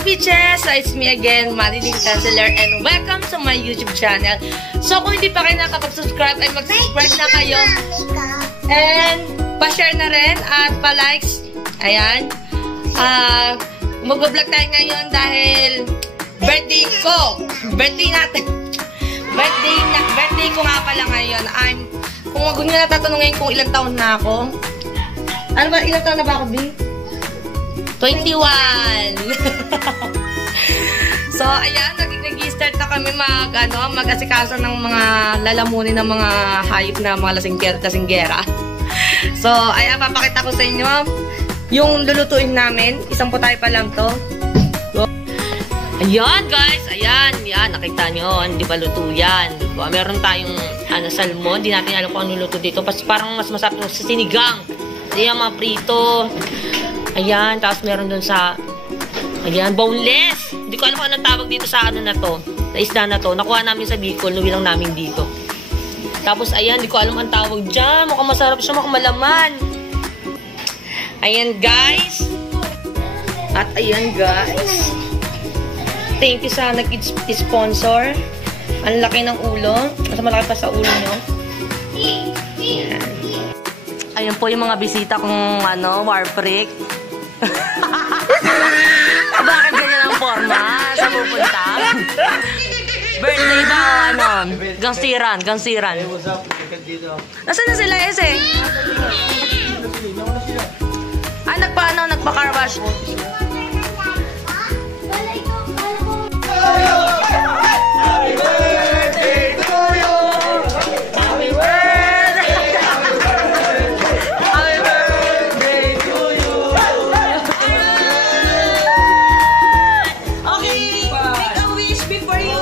up, bitches? So, it's me again, Marilyn Chancellor, and welcome to my YouTube channel. So, kung hindi pa kayo nakakapag-subscribe, ay mag-subscribe na kayo. And, pa-share na rin at pa-likes. Ayan. Mag-vlog tayo ngayon dahil birthday ko. Birthday natin. Birthday ko nga pala ngayon. Kung wag nyo natatanungin kung ilang taon na ako. Ano ba? Ilang taon na ba ako, B? 21! So, ayan, nag-start na kami mag-asikaso ng mga lalamunin ng mga hayop na mga lasinggera. So, ayan, papakita ko sa inyo yung lulutuin namin. Isang putay pa lang to. So, ayan, guys. Ayan, nakita nyo. Hindi pa luto yan. Diba? Meron tayong salmon. Hindi natin alam kung ano luto dito. Parang mas masarap sa sinigang. Ayan, mga prito. Ayan, tapos meron dun sa, ayan, boneless. Hindi ko alam kung anong tawag dito sa na to. Sa isda na to. Nakuha namin sa Bicol, nuwi lang namin dito. Tapos, ayan, hindi ko alam ang tawag dyan. Mukhang masarap siya, mukhang malaman. Ayan, guys. At ayan, guys. Thank you sa nag-sponsor. Ang laki ng ulo. Mas malaki pa sa ulo nyo. Ayan. Ayan po yung mga bisita kong, warfreak. Bakit ganyan ang forma? Sa pupunta? Birthday ba o ano? Gangsiran. Nasaan na sila, Ese? Nagpa-car wash. Happy birthday to you! Happy birthday! Happy birthday to you! Okay, make a wish before you.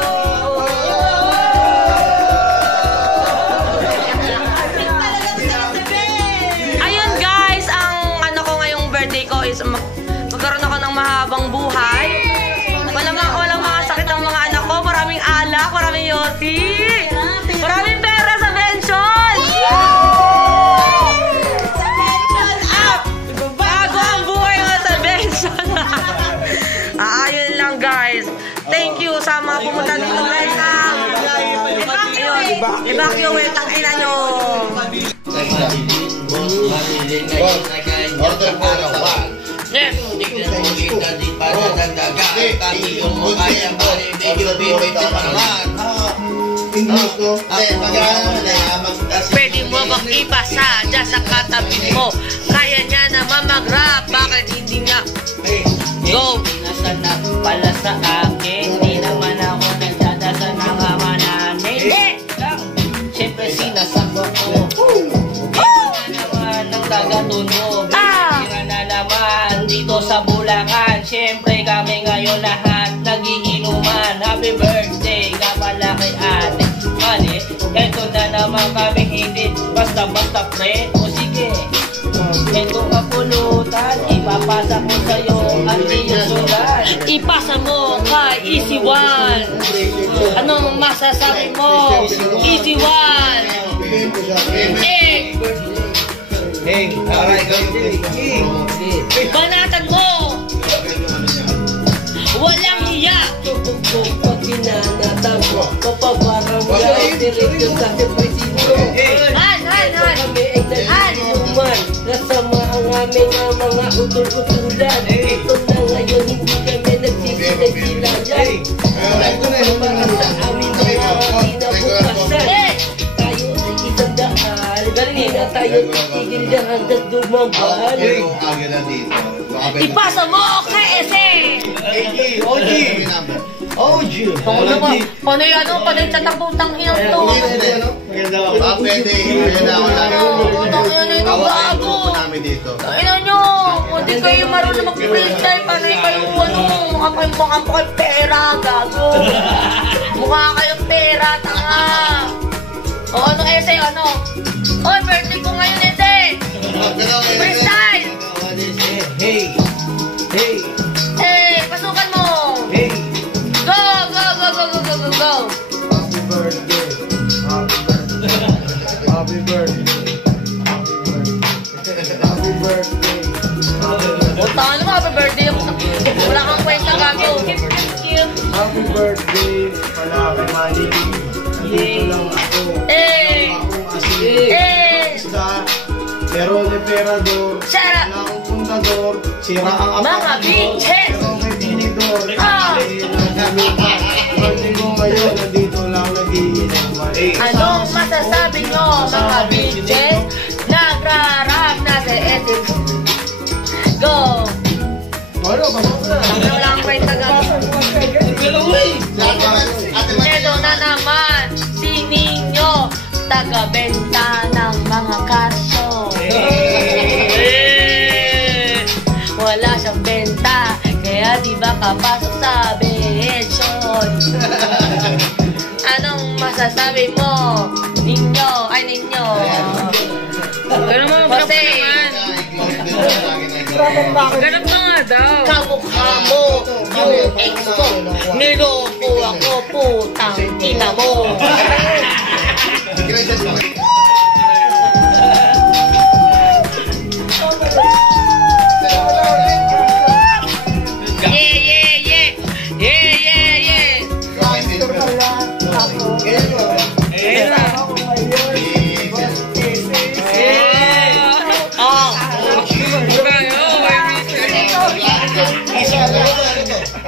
Ayun guys, ang ko ngayong birthday ko is magkaroon ako ng mahabang buhay. Walang mga sakit ang mga anak ko. Maraming alak, maraming yosi. Maraming pera sa pension. Sa pension up. Bago ang buhay mo sa pension. Ayun lang guys. Thank you sa mga pumunta dito guys. Evacuate ang ina nyo. Order po ng bag. Yes. Pwede mo bang ipasa dyan sa katabi mo? Kaya niya naman mag-rap. Bakit hindi niya? Go! Nasa na pala sa akin. Di naman ako nagdadasa ng kamananin. Siyempre sinasako ko. Hindi naman ang tagatunog. Tira na naman dito sa Bulacan. Siyempre kami ngayon lahat nagiinuman. Happy birthday ka pala kay ate Mali. Eto na naman kami hindi basta-basta pre. O sige, eto kapulutan. Ipapasa ko sa'yo ang iyong sulat. Ipasa mo kay Easy One. Anong masasabi mo? Easy One. Hey, alright, Banatan mo. Walang hiya. Pag pinanatang ko, papabarangay, diretso sa depresino. Han. Kami ay nag-inuman, nasama ang aming mga utol-utulan. Ito na ngayon, hindi kami nagsisilay-silayan. Para sa aming mga kinabukasan. Tayo ay isang daan, hindi na tayo titigil na hanggang dumambal. Ipasa mo kay Ese. OG! Paano yung chat ang putang iyong to? Pwede. Ayan na ako lang. Putang iyong ito gago. Ina nyo, hindi kayo marunong mag-freestyle. Paano yung kayo mukha kayong pera, gago. Mukha kayong pera, tanga. O ano, Ese, ano? Oy, birthday ko ngayon, Ese. Freestyle! Hey! Pasukan mo! Go! Happy birthday! Happy birthday! Punta ka naman, happy birthday. Wala kang kwenta, gago. Happy birthday pala kay Manny Lee. Nandito lang ako. Akong asin. Isda. Pero Leperador. Wala akong puntador. Sira ang mga bitches! Pero may tinidor. Birthday ko ngayon. Nandito lang nag-iinom. Anong masasabi nyo mga bitches? Nagrarap na sa etin. Go! Ano? Pasok na. Wala akong kayo tagal. Ito na naman, si Nino, taga-benta ng mga kaso. Wala siyang benta, kaya di ba kapasok sa behensyon? Anong masasabi mo, Nino? Ay, Nino. Ganun mo, Jose. Ganun ka nga daw. Kamukha mo, yung ex ko. Niloko ako, putang ina mo.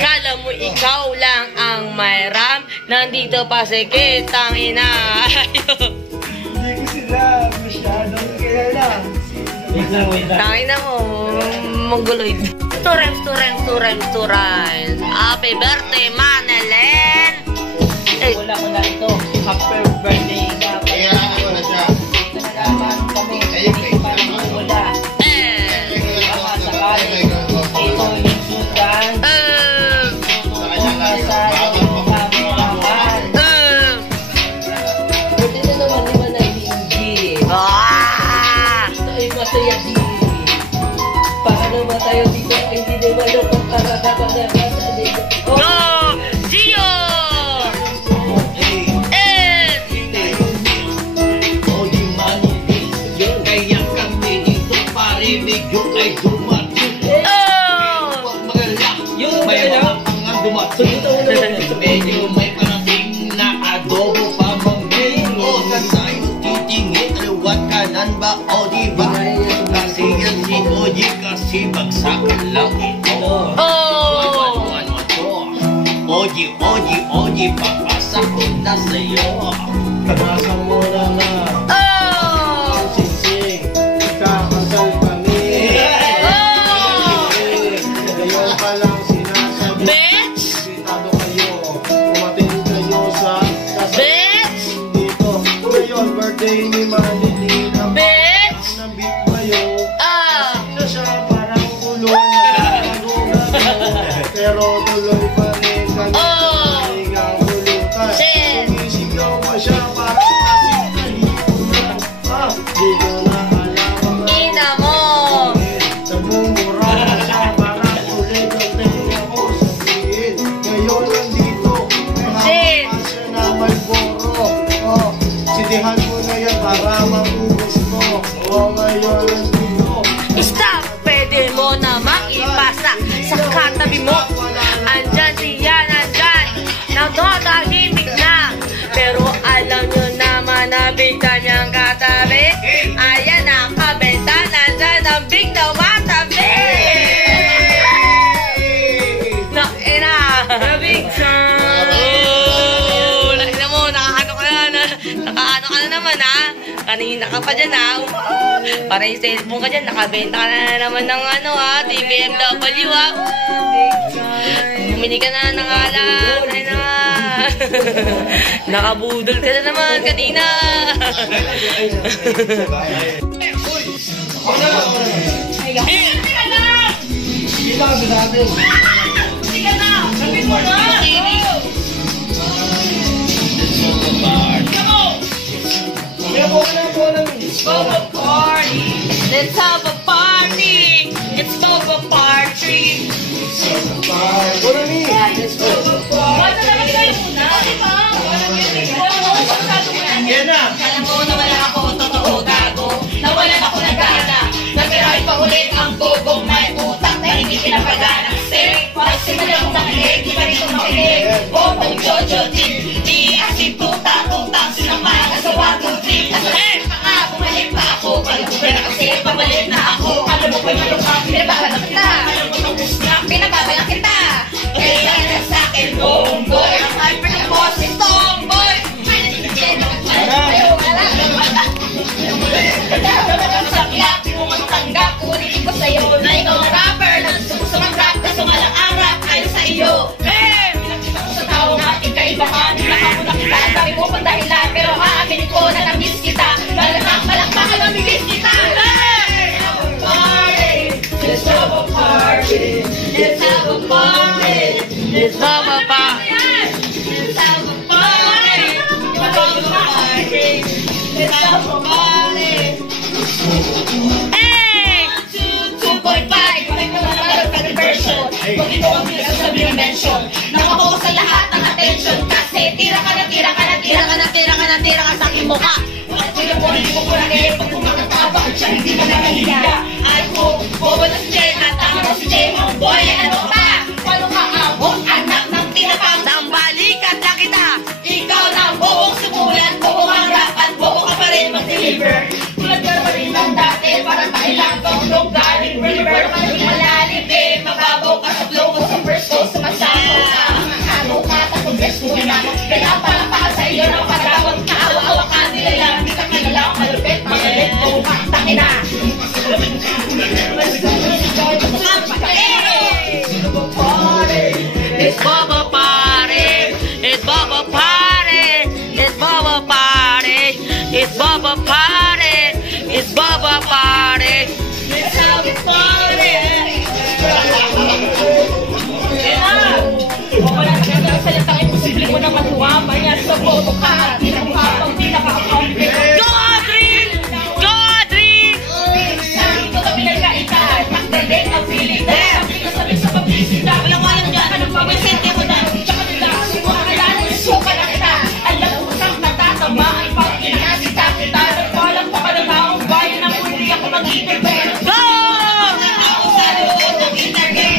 Kala mo ikaw lang ang may ram, nandito pa si kitang ina. Hindi ko sila masyadong kilala. Tangin na mo, mongoloid. To rhymes. Happy birthday, Manelen! Wala ko na ito. Happy birthday ka. Kaya ako na siya. Ito na naman kami. Parang wala. Baka sakali. Ito yung sudan. Tututong na sa iyong kamukaman. Buti na naman di ba nag-iigi? Ito ay masaya di. Paano matayo dito? Hindi naman ako para dapat na basa dito. Go! Gio! Kaya kami dito parinig yung ay dumating. Huwag magalak yung may mga pangang dumating. Medyo may parating na adobo pa mangin. O sa tayo titingin, aliwat kanan ba o diba? Kasi yan si Oji kasi bagsakan lang ito. Ano to? Oji, papasak ko na sa'yo. Nasa mo na na. Singsing, kakasal kami. Ngayon pa lang sinasabi. Bitch! Invitado kayo. Umating kayo sa kasal dito. Ngayon, birthday ni Manny Lee. Bitch! Ng beat bayo. Ito siya parang kulong na pero tuloy pa rin kanyang ang hulutan. Sumisigaw pa siya parang kasing kalimutan. Di ko na alam ang Ina mo! nagmumura na siya parang ulit ang tenga ko sabihin. Ngayon nandito may hapon siya na may boro. Sidihan mo na yan para mabubos mo. Ngayon nandito. Stop! Pwede mo namang ipasa sa katabi mo. Andyan siya, nandyan. Nagtatahimik na. Pero alam nyo naman na bigla niyang katabi. Ayan, nakabenta. Nandyan ang big na matabi. Nakina. Big time. Nakina mo, nakaano ka na. Nakaano ka na naman ha. Kanina ka pa dyan ha. Para yung cellphone ka dyan, nakabenta ka na naman ng ano ha. TBMW ha. Bumili ka na ng alam. Ay na. Nakabudol ka na naman kanina. Let's have a party! It's Bobo Party! Let's go! Wala naman kayo muna, di ba? Alam mo na wala ako, totoo gago. Nawalan ako ng gana. Nagkirahay pa ulit ang bobong may utak na hindi pinapagana. Pag simulan mo sa kilig, di ba rin O pag-jojo, di asin tuta, sinamaga sa 1, 2, 3. Mga bumalik pa ako, pag-ubay na kasi pabalik na ako. Alam mo ba yung mga pinababalak kita? Pinababalak kita. Kaya na sa'kin, tomboy. Ang hyper na boss is tomboy. Sakyak, di mo matanggap, ulitin ko sa'yo na ikaw na rapper, na gusto ko mag-rap, kaso nga lang ang rap ay sa iyo. Pinakita ko sa tao na ating kaibahan, nakamu na kita, dami mo pang dahilan, pero aaminin ko na namiss kita, lalanak, malakpakan na miss kita. Let's have a party, let's have a party, let's have a party, let's have a party, let's have a party, let's have a party. Hey! 2.5, bakit naman ang malagkang version? Huwag ito ang bilang sa mention. Nakabuko sa lahat ng attention kasi tira ka sa aking mukha. Hindi mo ko lang pag kumakataba siya, hindi ka nakahiya. Ay ko, bobo na si Jay, at tama na si Jay, oh boy, ano pa? Paano ka ako, anak ng tinapang sambalikat na kita? Ikaw na bobong simulan, bobo ang rap at bobo ka pa rin mag-deliver. Tulad ka pa rin ng dati, parang tailang tong galing river. Kasi malalim eh, mababaw ka sa flow ko sa first ko, sumasayaw ka. Ano ka, tapos best ko na ako. Kaya palakpakan sa iyo ng kadawag, kaawa-awa ka nila lang. Hindi ka kailangan malupit, magalit mo ka, takin na. It's Bubba Party, it's Bubba Party, it's Bubba Party, it's Bubba Party, it's Bubba Party, let's have a party. Wala na kaya sa latang imposible mo na matuwa, maya sa bobo ka, di na kapang di na kapang. Go Audrey! Go Audrey! Ito ka pinagkaitan, nakdaling ang feeling na sabi sa pabisita. Walang dyan, anong pabisita ko na, tsaka nila, siguro kailangan isuka na kita. Alam mo saan natatama, ay pag-inasita kita. Nagpalang pa ka na taong bayan na muli ako mag-intervene. Go! Ako sa loob ng intervene.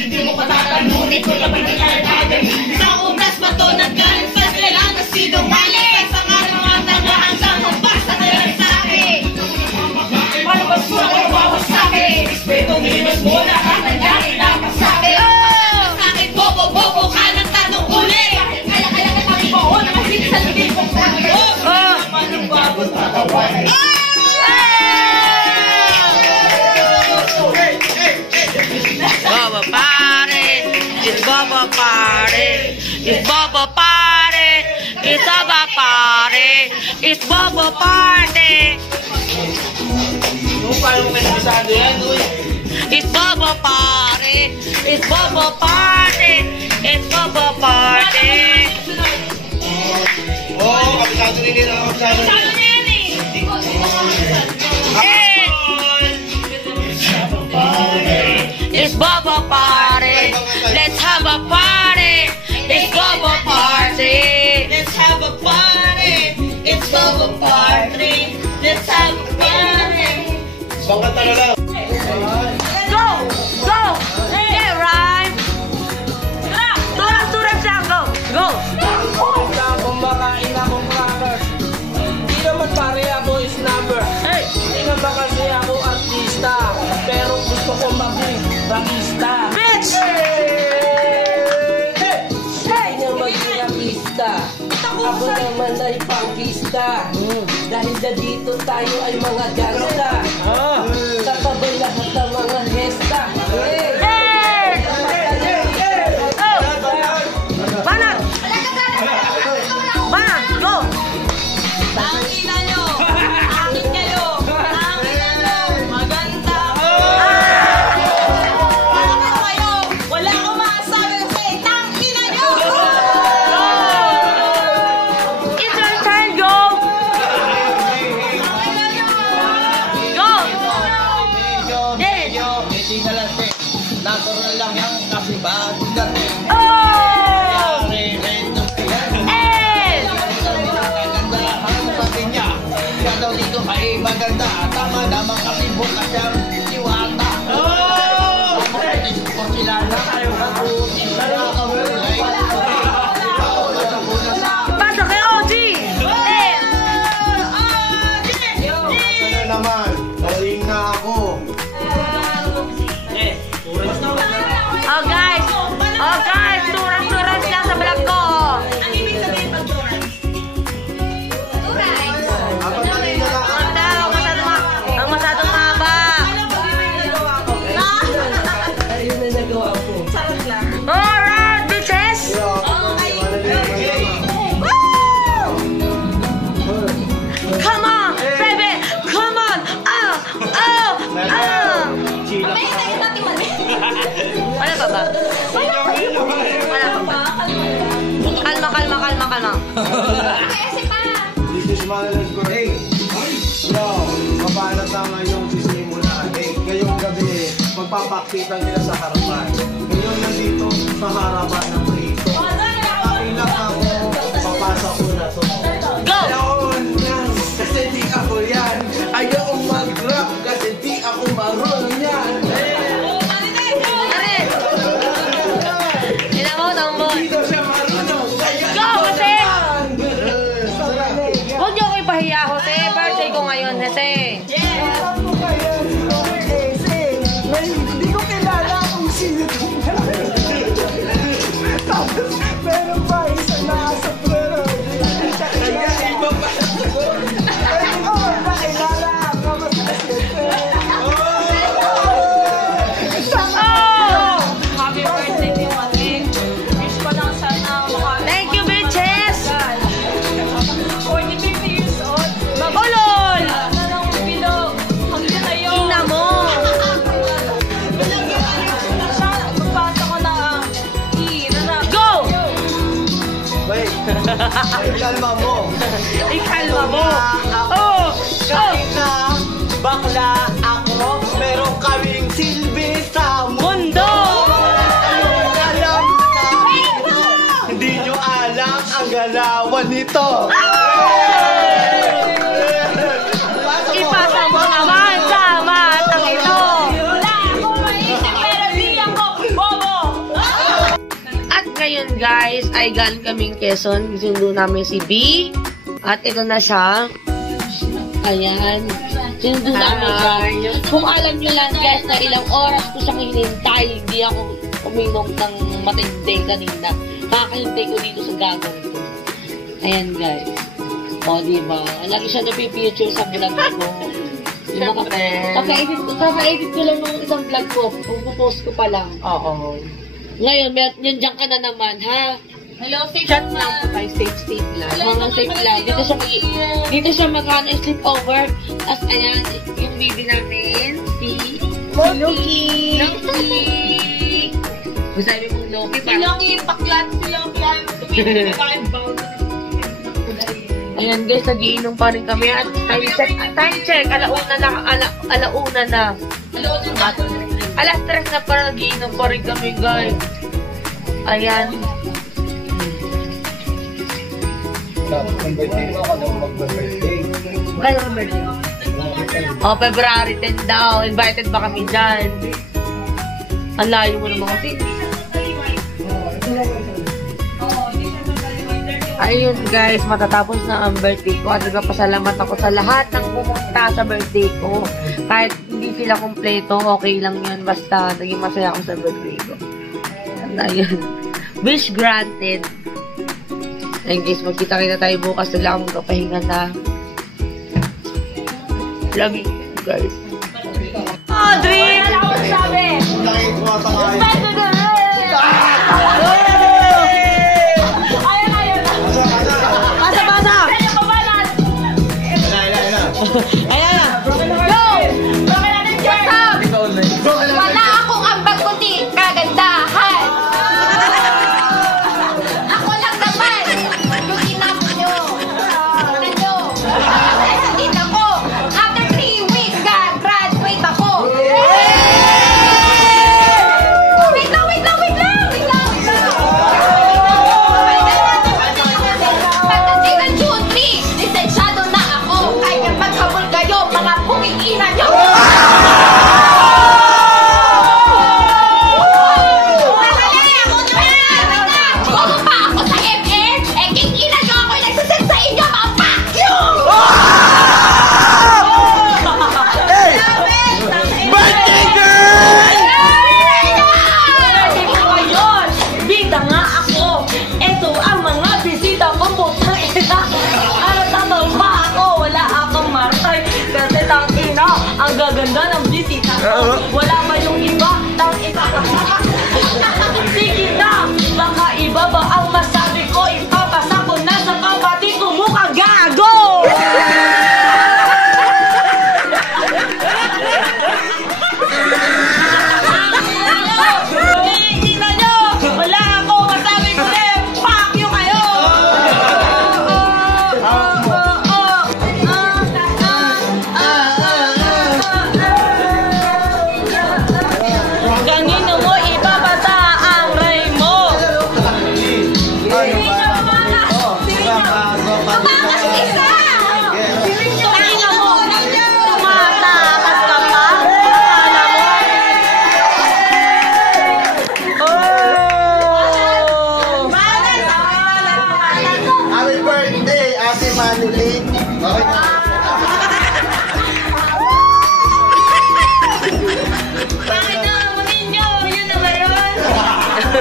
Hindi mo patatalunin ko naman ang natin. Sa unas ba ito nagkalit sa sila na sinungaling? Sa nga mga taga hanggang mabasa na lang sa akin. Paano ba sura ko nabawas sa akin? Respeto minus mo na kakanyari na pasabi. Sa akin bobo ka ng tanong uli. Kaya ka kami po na kasi sa lubig kong sa akin. Naman ang babot tatawanan. Bubba Party, it's Bubba Party, it's Bubba Party, it's Bubba Party, it's Bubba Party. It's Bubba Party, it's Bubba Party, it's Bubba Party. Oo, kapitado nila na kapitado. Saan yan eh? It's Bubba Party. Let's have a party. It's Bubba Party. Let's have a party. It's Bubba Party. Let's have a party. Bangkat na lang. Go! Go! Yeah, rhyme. Turak lang. Go! Go! Kumakain akong crackers. Hindi naman pare ako is number. Hey! Hindi naman kasi ako artista. Pero gusto ko maging bangista. Bitch! Hey! Hindi maging artista. Ako naman ay pangkista. Dahil na dito tayo ay mga gangsta. Kakabay lahat ng mga hesta. Hey! Banat! Banat! Go! Tangin na nyo! Akin kayo! Tangin na nyo! Maganda! Bakit kayo? Wala akong masasabi kasi tangin na nyo! It's your turn, go! Go! Medyo tinggalante. Natural lang yan kasi bagong dating. Maganda, tama naman kasi bukas siyang iwata. Kalma. This is Manalas ko. Hey! Yo! Mapalat na ngayong sisimula. Hey! Ngayong gabi, magpapakita nila sa harapan. Ngayon nandito sa harapan ng prito. Kailang ako, papasa ko na to. Go! Ayaw yan, kasi di ako yan. Ayaw mag-rap kasi di ako marunong yan. Dito siya marunong. Go, Jose! Huwag niyo ako ipahiya, Jose. Birthday ko ngayon, Jose. Hindi ko kilala kung sino itong tapos meron pa isang nasa pero iba pa nakilala ka mas Happy birthday to Mating. Wish ko lang sana Thank you, bitches! 40-50 years old. Magulol! Ano lang bilog. Hanggang na yun. Ina mo! Magpasa ko na ang nanap. Go! wait kalma mo Ikalma mo! Oh! kahit na bakla ako meron kaming silbi sa Mundo! alam ka hindi nyo alam ang galawan nito. Ipasa mo naman sa matang ito! Wala akong maisip pero di ako bobo. At ngayon guys, ay galing kaming Quezon. Sinundo namin si B. At ito na siya. Ayan. Sinundo namin siya. Kung alam nyo lang guys na ilang oras ko siyang hinintay, hindi ako uminom ng matindi kanina. Kakahintay ko dito sa gagawin ko. Ayan guys. O diba? Lagi siya napipicture sa vlog ko. Yung kaka-edit ko lang ng isang vlog ko. Pupost ko pa lang. Oo. Ngayon, nandiyan ka na naman, ha? Hello, safe Chat lang po tayo, safe lang. Mga safe lang. Dito siya mag-sleep over. Tapos, ayan, yung baby namin, si Loki. Sabi mong Loki, Si Loki, paklat si Loki. Ayaw mo tumingin pa kayo bawal. Ayan guys, nagiinom pa rin kami. At time check, alauna na. Alas 3 na para nagiinom pa rin kami guys. Ayan. Kailan birthday? Oh, February 10 daw. Invited ba kami dyan? Ang layo mo naman kasi. Ayun guys, matatapos na ang birthday ko at nagpapasalamat ako sa lahat ng pumunta sa birthday ko. Kahit hindi sila kompleto, okay lang yun. Basta naging masaya ako sa birthday ko. Ayun. Wish granted. Ayun guys, magkita-kita tayo bukas. Nagla akong magpapahinga na. Love you guys. Oh, dream! Wala akong sabi. Nakikita tayo. Ayan na! Go! Broken natin, Jerry! Wala akong ambag kundi kagandahan. Ako lang naman. Yung inap nyo. Ano? Sa tita ko. After 3 weeks, graduate ako.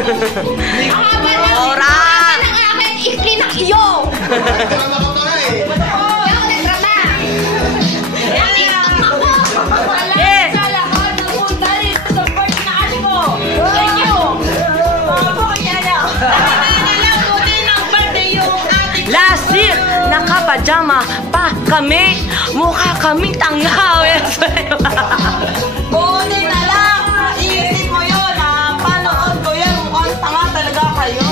Ora! Ang akin, iklinak iyo! Drama ka pa eh. Ikaw nagdrama! Yes! Sa lahat ng punta dito sa part na ate ko. Thank you. Last year, nakapajama pa kami. Mukha kaming tanga. Buti na lang. Iisip mo yun. Panood ko yan. Mukhang tanga talaga kayo.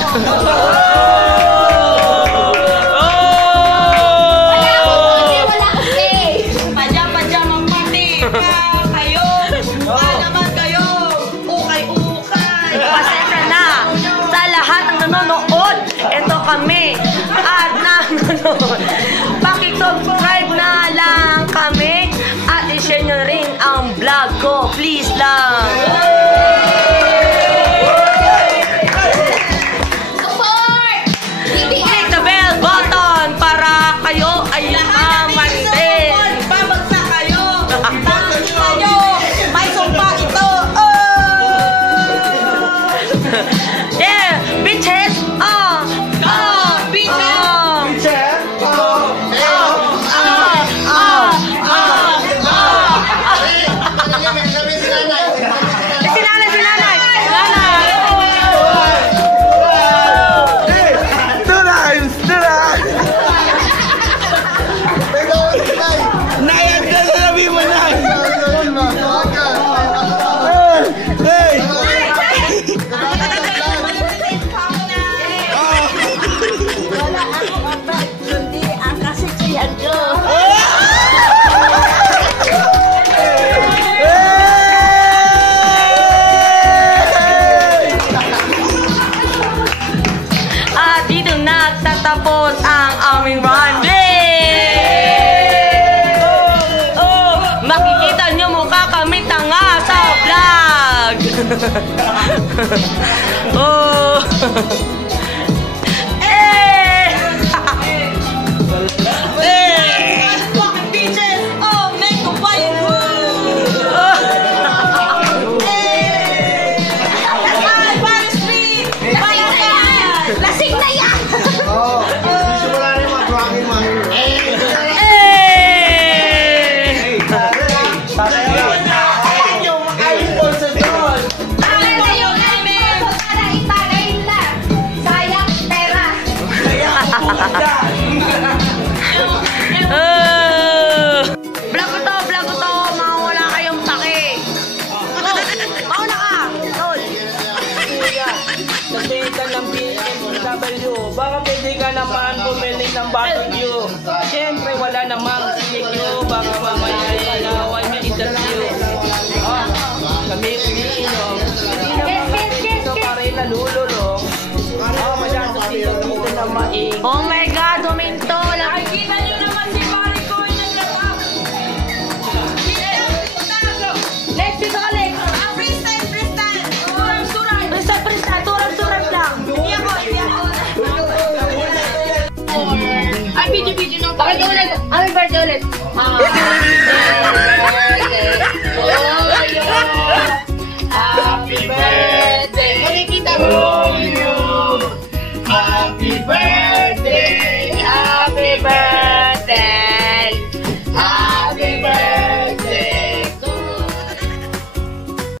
Wala ko say! Pajama party. Kayo. Mukha naman kayo. Ukay-ukay. Pasensya na sa lahat ng nanonood. Ito kami at nanonood. Paki-subscribe na lang kami at i-share nyo rin ang vlog ko. Please lang. Support! Click the bell button para kayo ay mamantin. Babagsak kayo. Tangin kayo. May sumpa ito. Yeah, bitches. Dito nagtatapos ang aming runway! Makikita nyo mukha kami tanga sa vlog! Fucking bitches. Oh, make the white Lasing na yan! Oo. Sisimula na yung mga drawing mo. Akin na yung namin! Para itagay na! Sayang pera! Vlog ko to, mawala kayong pake. Mauna ka, Tol. Sabi ka ng BMW, baka pwede ka naman bumili ng barbecue. Siyempre wala namang sinikyo, baka mamaya inaway may interview. Kami umiinom, hindi naman dito pa rin nalululong. Masyado dito na maing. Oh my God, huminto. Nakikita nyo naman si Pari ko ay naglatap. Lex, dito ka, Lex. Freestyle. Turang-turang lang. Hindi ako. Ay, video nung pakita ulit. Happy birthday ulit.